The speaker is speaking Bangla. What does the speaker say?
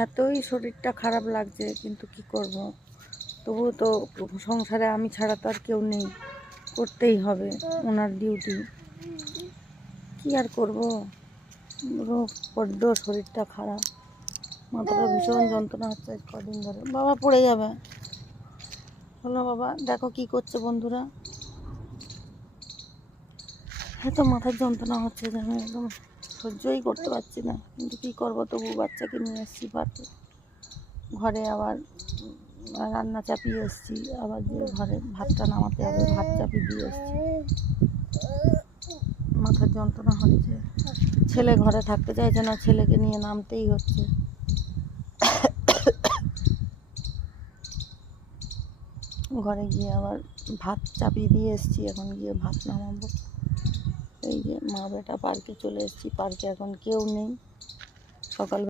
এতই শরীরটা খারাপ লাগছে, কিন্তু কি করব, তবুও তো সংসারে আমি ছাড়া তো আর কেউ নেই, করতেই হবে ওনার ডিউটি। কি আর করব, বড্ড শরীরটা খারাপ, মাথাটা ভীষণ যন্ত্রণা হচ্ছে আজ কদিন ধরে। বাবা পড়ে যাবে। হলো বাবা, দেখো কি করছে বন্ধুরা, এত মাথার যন্ত্রণা হচ্ছে যে আমি একদম সহ্যই করতে পারছি না। কিন্তু কী করবো, তবু বাচ্চাকে নিয়ে এসেছি পার্কে, ঘরে আবার রান্না চাপিয়ে এসেছি, আবার যে ঘরে ভাতটা নামাতে হবে, ভাত চাপিয়ে দিয়ে এসেছি। মাথার যন্ত্রণা হচ্ছে, ছেলে ঘরে থাকতে চাইছে না, ছেলেকে নিয়ে নামতেই হচ্ছে। ঘরে গিয়ে আবার ভাত চাপিয়ে দিয়ে এসেছি, এখন গিয়ে ভাত নামাবো। এই যে মা বেটা পার্কে চলে এসেছি, পার্কে এখন কেউ নেই। সকাল